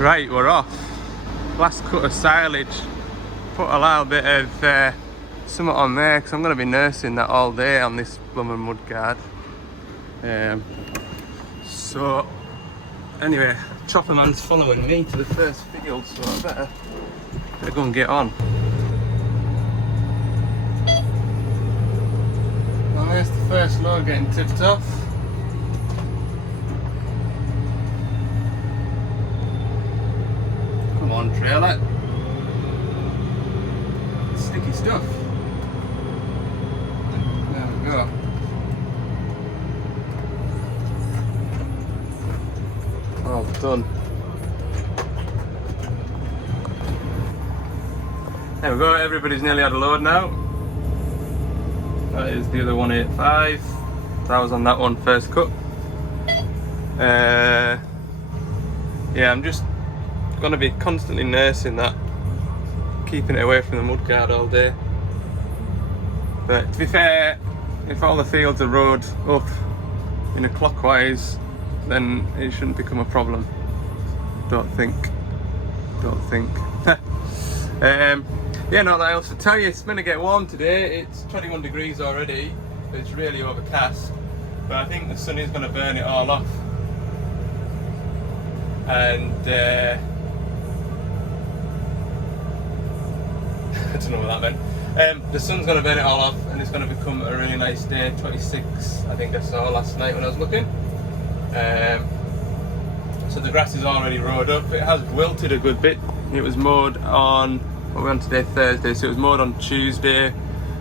Right, we're off. Last cut of silage. Put a little bit of something on there because I'm going to be nursing that all day on this blooming mudguard. So anyway, Chopper Man's following me to the first field, so I better go and get on. Well, there's the first load getting tipped off. Come on, trailer. Sticky stuff. There we go. All done. There we go, everybody's nearly had a load now. That is the other 185. That was on that one first cut. Yeah, I'm just going to be constantly nursing that, keeping it away from the mudguard all day. But to be fair, if all the fields are rowed up in a clockwise, then it shouldn't become a problem. Don't think. Yeah, not that else to tell you. It's going to get warm today. It's 21 degrees already. It's really overcast, but I think the sun is going to burn it all off. And I don't know what that meant. The sun's going to burn it all off, and it's going to become a really nice day. 26, I think I saw last night when I was looking. So the grass is already rowed up. It has wilted a good bit. It was mowed on, what are we on today, Thursday, so it was mowed on Tuesday,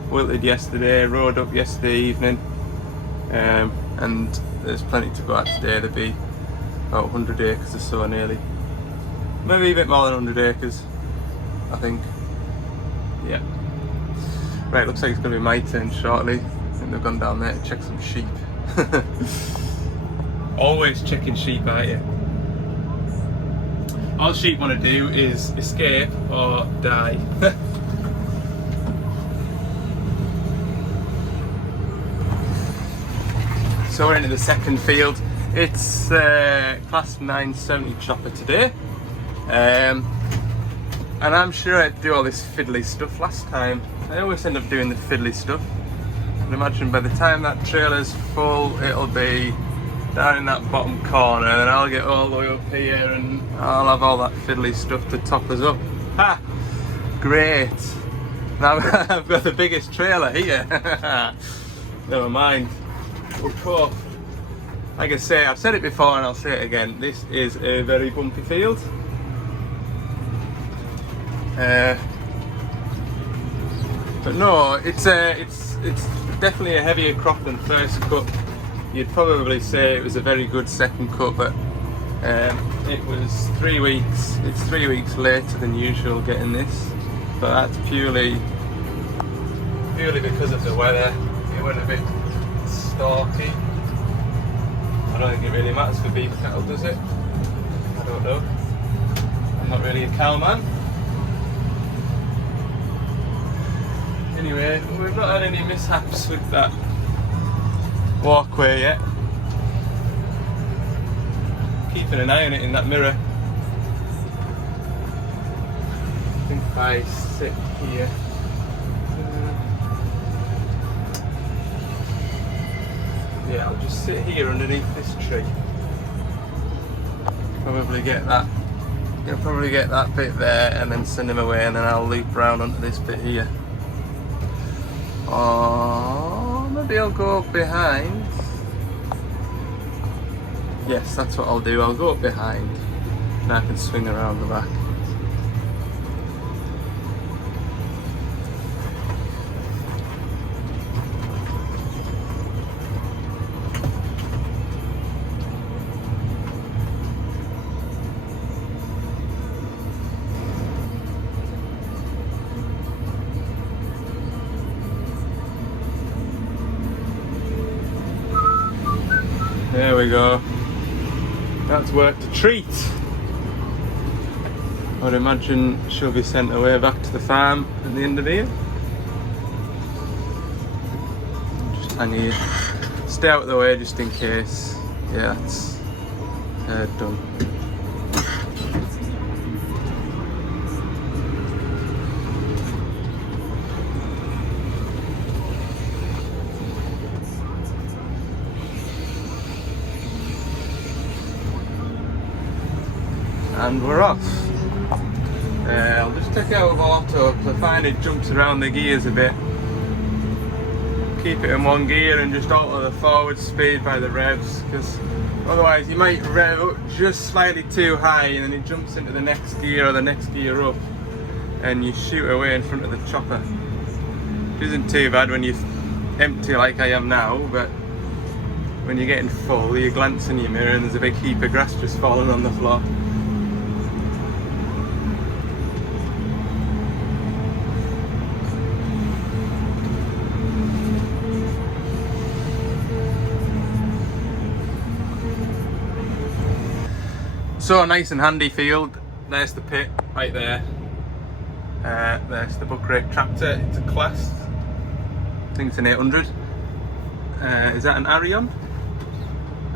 wilted yesterday, rowed up yesterday evening, and there's plenty to go out today. There'll be about 100 acres or so nearly, maybe a bit more than 100 acres, I think. Yeah. Right, looks like it's going to be my turn shortly. I think they've gone down there to check some sheep. Always checking sheep, aren't you? All sheep want to do is escape or die. So we're into the second field. It's class 970 chopper today. And I'm sure I had to do all this fiddly stuff last time. I always end up doing the fiddly stuff. And imagine by the time that trailer's full, it'll be down in that bottom corner, and then I'll get all the way up here and I'll have all that fiddly stuff to top us up. Ha! Great! Now I've got the biggest trailer here. Never mind. We'll cope. Like I say, I've said it before and I'll say it again, this is a very bumpy field. But no, it's definitely a heavier crop than first cut. You'd probably say it was a very good second cut, but it was 3 weeks. It's 3 weeks later than usual getting this, but that's purely because of the weather. It went a bit stalky. I don't think it really matters for beef cattle, does it? I don't know. I'm not really a cow man. Anyway, we've not had any mishaps with that walkway yet. Keeping an eye on it in that mirror. I think if I sit here, yeah, I'll just sit here underneath this tree. Probably get that. You'll probably get that bit there, and then send him away, and then I'll loop round onto this bit here. Or maybe I'll go up behind. Yes, that's what I'll do. I'll go up behind and I can swing around the back. There we go. That's worked a treat. I'd imagine she'll be sent away back to the farm at the end of here. Just hang here. Stay out of the way just in case. Yeah, it's done. and we're off. I'll just take it out of auto because I find it jumps around the gears a bit. Keep it in one gear and just alter the forward speed by the revs, because otherwise you might rev up just slightly too high and then it jumps into the next gear or the next gear up and you shoot away in front of the chopper. It isn't too bad when you're empty like I am now, but when you're getting full you glance in your mirror and there's a big heap of grass just falling on the floor. So nice and handy field. There's the pit right there. There's the buck rake tractor. It's a class. I think it's an 800. Is that an Arion?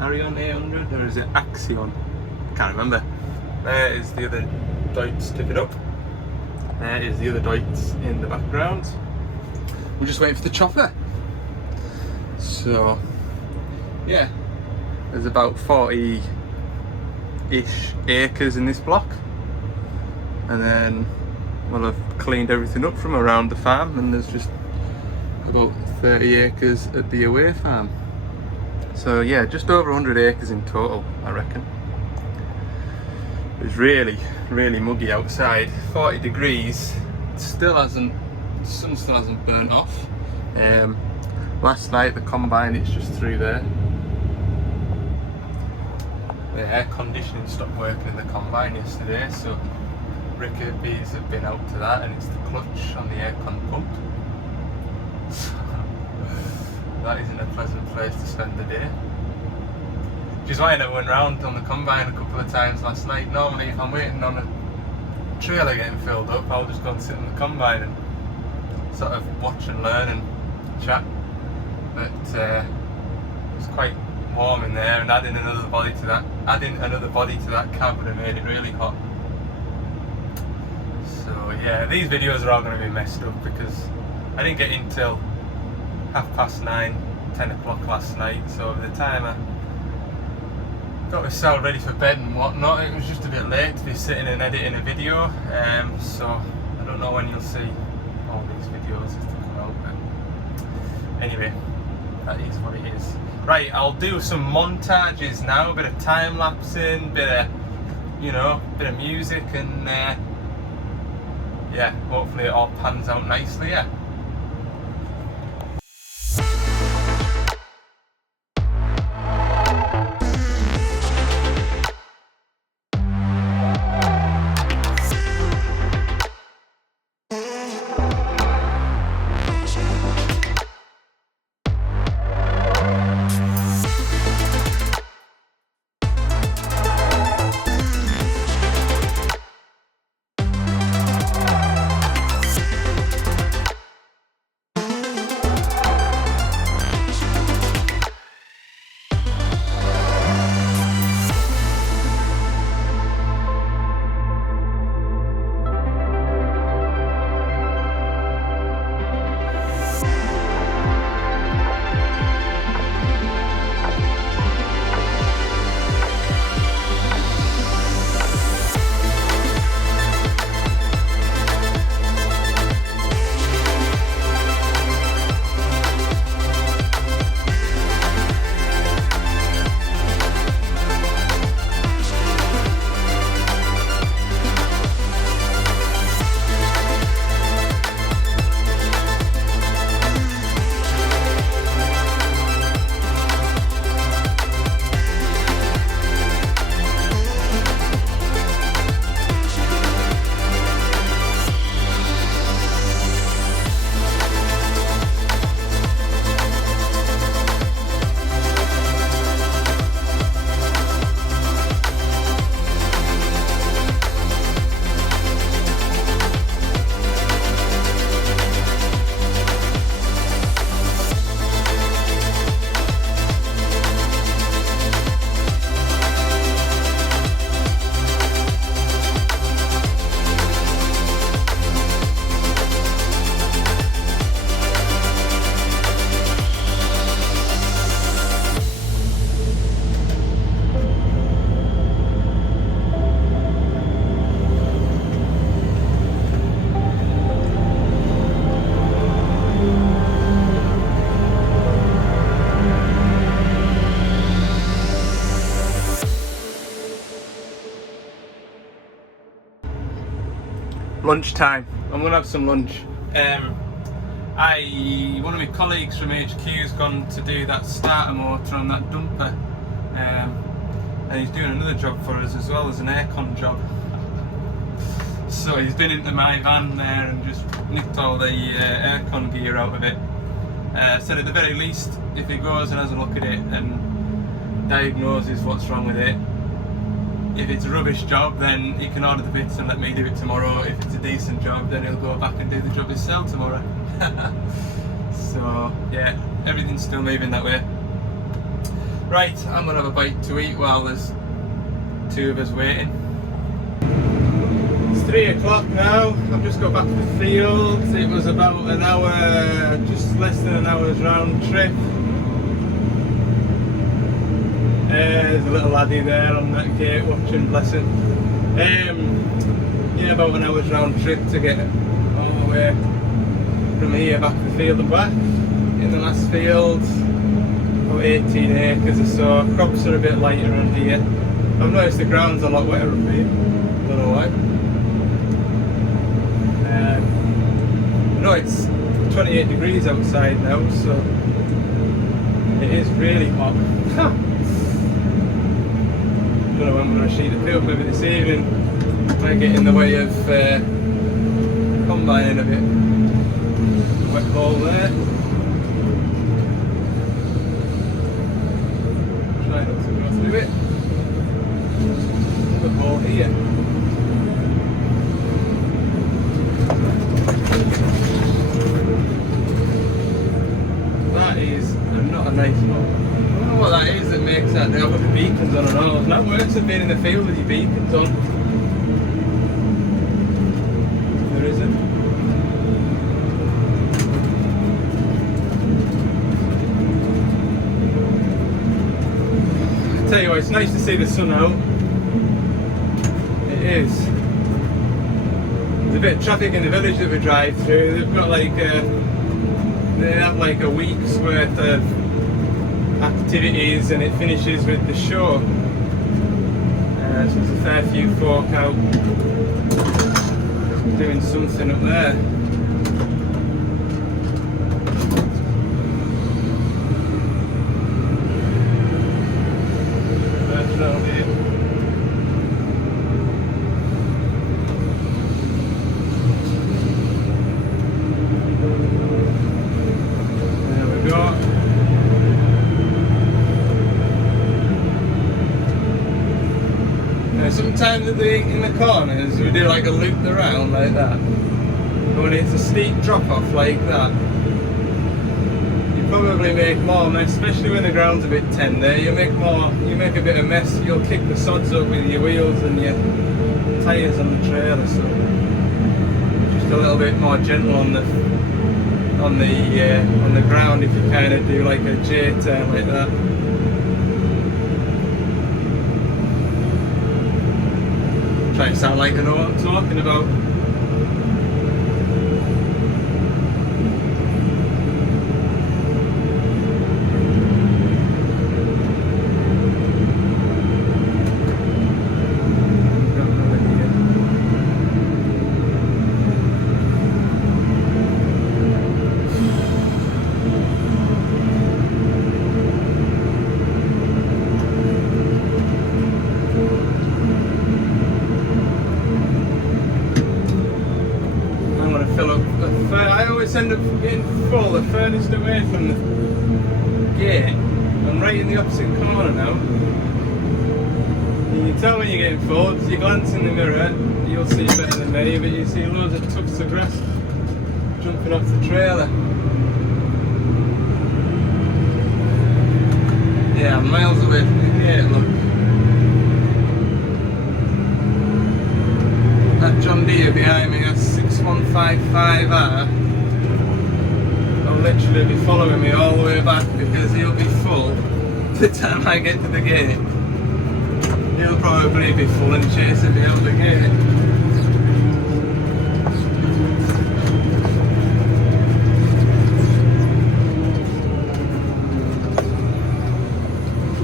Arion 800 or is it Axion? Can't remember. There is the other Deutz tipping up. There is the other Deutz in the background. We're just waiting for the chopper. So yeah, there's about 40-ish acres in this block, and then we'll have cleaned everything up from around the farm, and there's just about 30 acres at the away farm. So yeah, just over 100 acres in total, I reckon. It's really muggy outside, 40 degrees. It still hasn't, the sun still hasn't burnt off. Last night the combine, it's just through there. The air conditioning stopped working in the combine yesterday, so Rickaby's have been out to that, and it's the clutch on the aircon pump. So that isn't a pleasant place to spend the day. Which is why I never went round on the combine a couple of times last night. Normally if I'm waiting on a trailer getting filled up, I'll just go and sit in the combine and sort of watch and learn and chat. But it's quite warm in there, and adding another body to that cab would have made it really hot. So yeah, these videos are all going to be messed up because I didn't get in till 9:30, 10 o'clock last night, so by the time I got myself ready for bed and whatnot, it was just a bit late to be sitting and editing a video. So I don't know when you'll see all these videos as they come out, but anyway, that is what it is. Right, I'll do some montages now, a bit of time lapsing, bit of music, and yeah, hopefully it all pans out nicely. Yeah. lunchtime. I'm gonna have some lunch. One of my colleagues from HQ's gone to do that starter motor on that dumper, and he's doing another job for us as well as an aircon job. So he's been into my van there and just nicked all the aircon gear out of it. Said at the very least, if he goes and has a look at it and diagnoses what's wrong with it, if it's a rubbish job, then he can order the bits and let me do it tomorrow. If it's a decent job, then he'll go back and do the job himself tomorrow. So yeah, everything's still moving that way. Right, I'm gonna have a bite to eat while there's two of us waiting. It's 3 o'clock now. I've just got back to the field. It was about an hour, just less than an hour's round trip. There's a little laddie there on that gate watching, bless him. Yeah, about an hour's round trip to get all the way from here back to the field and back. In the last field, about 18 acres or so. Crops are a bit lighter around here. I've noticed the ground's a lot wetter up here. Don't know why. No, it's 28 degrees outside now, so it is really hot. Don't know when I'm going to sheet the field, maybe this evening. Might get in the way of combining a bit. Wet ball there. Try not to go through it. Wet ball here. That is not a nice ball. I don't know what that is that makes that. I've got the beacons on and all. It's not worse than being in the field with your beacons on. There isn't. I tell you what, it's nice to see the sun out. It is. There's a bit of traffic in the village that we drive through. They've got like they have like a week's worth of activities and it finishes with the show. So there's a fair few folk out doing something up there. That's around here. There we go. Sometimes in the corners we do like a loop around like that. But when it's a steep drop off like that, you probably make more mess, especially when the ground's a bit tender. You make a bit of mess. You'll kick the sods up with your wheels and your tyres on the trailer. So just a little bit more gentle on the ground if you kind of do like a J-turn like that. Try to sound like I know what I'm talking about. I always end up getting full, the furthest away from the gate. I'm right in the opposite corner now. You can tell when you're getting full, because you glance in the mirror, you'll see better than me, but you see loads of tufts of grass jumping off the trailer. Yeah, I'm miles away from the gate, look. That John Deere behind me, that's 6155R. I'll literally be following me all the way back because he'll be full the time I get to the gate. He'll probably be full and chasing me out the gate.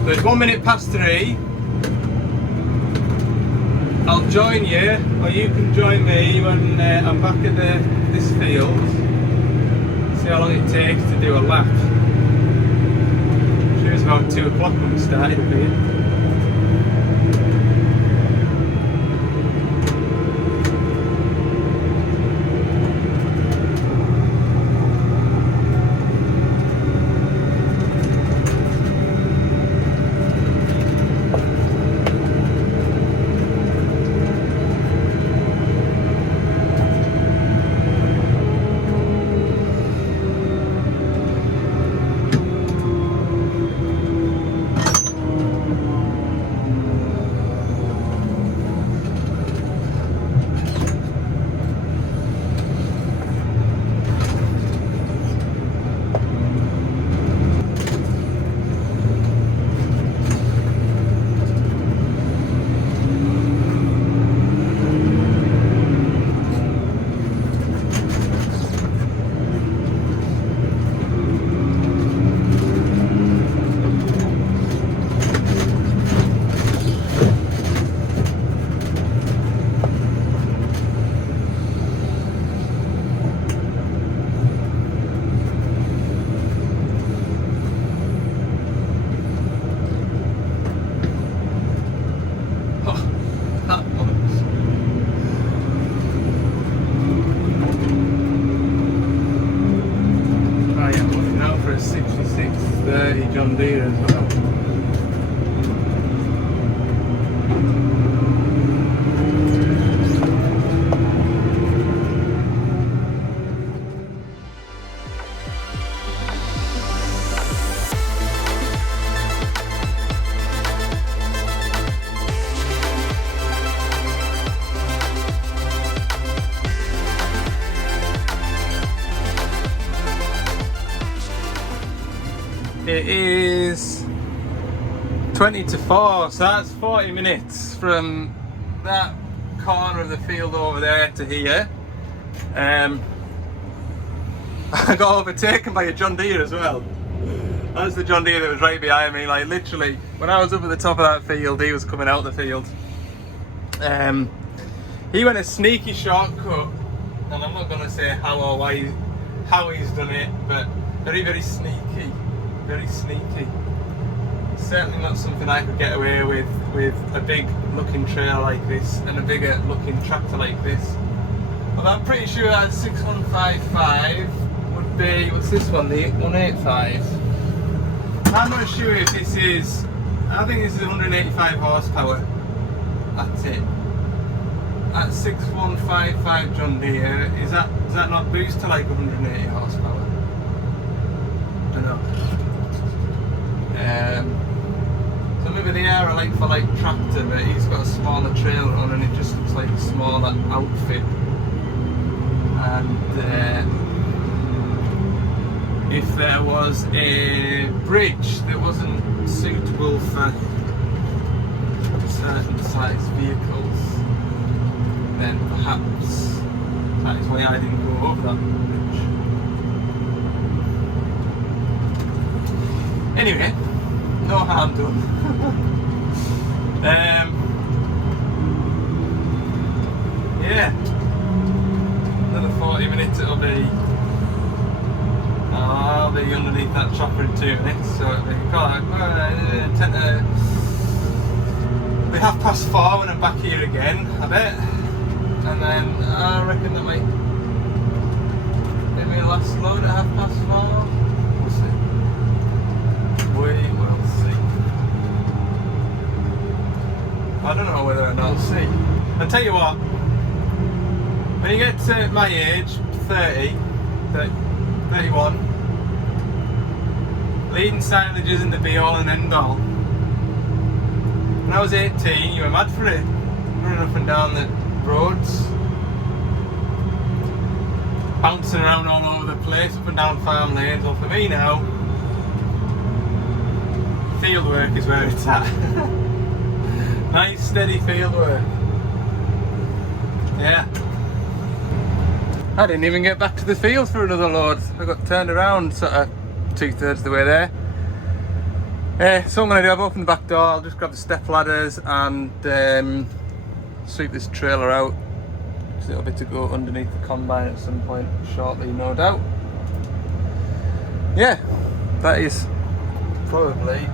So it's 1 minute past 3. I'll join you, or you can join me when I'm back at this field. See how long it takes to do a lap. I'm sure it's about 2 o'clock when we started up here. John Deere as well. It is 20 to 4, so that's 40 minutes from that corner of the field over there to here. I got overtaken by a John Deere as well. That's the John Deere that was right behind me. Like literally, when I was up at the top of that field, he was coming out the field. He went a sneaky shortcut, and I'm not going to say how or why, how he's done it, but very, very sneaky. Very sneaky. Certainly not something I could get away with a big looking trail like this and a bigger looking tractor like this. But I'm pretty sure that 6155 would be, what's this one, the 185. I'm not sure if this is, I think this is 185 horsepower. That's it. At 6155 John Deere, is that not boost to like 180 horsepower? I don't know. So maybe they are like for like tractor, but he's got a smaller trailer on and it just looks like a smaller outfit. And if there was a bridge that wasn't suitable for certain size vehicles, then perhaps that is why I didn't go over that bridge. Anyway, no harm done. Yeah, another 40 minutes it'll be. I'll be underneath that chopper in 2 minutes, so it'll be 10 to, it'll be 4:30 when I'm back here again, I bet. And then I reckon that might maybe last load at 4:30. We'll see. We will see. I don't know whether or not I'll see. I'll tell you what, when you get to my age, 30, 31, leading silage isn't the be all and end all. When I was 18, you were mad for it. Running up and down the roads, bouncing around all over the place, up and down farm lanes. Well, for me now, field work is where it's at. Nice steady field work. Yeah. I didn't even get back to the field for another load. I got turned around sort of 2/3 of the way there. So what I'm going to do, I've opened the back door, I'll just grab the step ladders and sweep this trailer out because it'll be to go underneath the combine at some point shortly, no doubt. Yeah, that is probably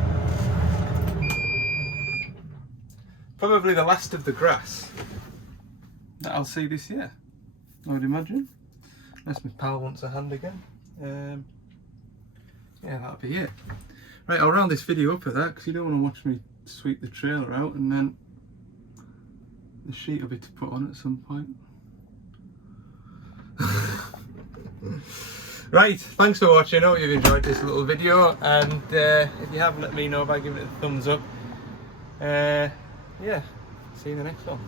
the last of the grass that I'll see this year, I would imagine. Unless my pal wants a hand again. Yeah, that'll be it. Right, I'll round this video up at that because you don't want to watch me sweep the trailer out and then the sheet will be to put on at some point. Right, thanks for watching. I hope you've enjoyed this little video, and if you have, let me know by giving it a thumbs up. Yeah, see you in the next one.